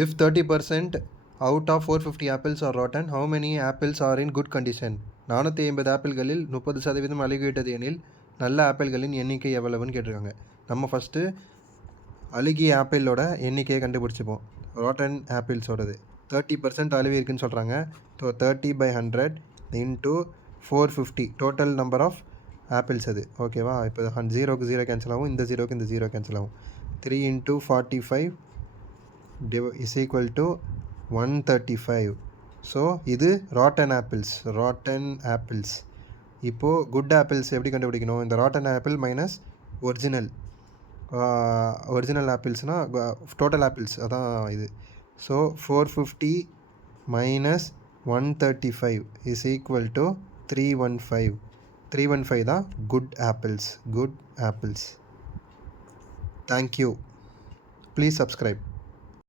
If 30% out of 450 apples are rotten, how many apples are in good condition? 450 ஆப்பிள்களில் 30% அழுகிவிட்டது எனில் நல்ல ஆப்பிள்களின் எண்ணிக்கை எவ்வளவுன்னு கேட்டிருக்காங்க. நம்ம ஃபஸ்ட்டு அழுகிய ஆப்பிளோட எண்ணிக்கையை கண்டுபிடிச்சிப்போம். ராட்டன் ஆப்பிள்ஸோடது 30% அழுவி இருக்குன்னு சொல்கிறாங்க. So 30/100 into 450 total number of apples அது. ஓகேவா? இப்போ 0க்கு 0 கேன்சல் ஆகும், இந்த 0க்கு இந்த 0 கேன்சல் ஆகும். 3 × 45 is equal to 135. ஸோ இது ராட்டன் ஆப்பிள்ஸ். இப்போது குட் ஆப்பிள்ஸ் எப்படி கண்டுபிடிக்கணும்? இந்த ராட்டன் ஆப்பிள் மைனஸ் ஒரிஜினல் ஆப்பிள்ஸ்னால் டோட்டல் ஆப்பிள்ஸ் அதான் இது. So 450 minus 135 is equal to 315. 315 தான் good apples. Thank you. Please subscribe.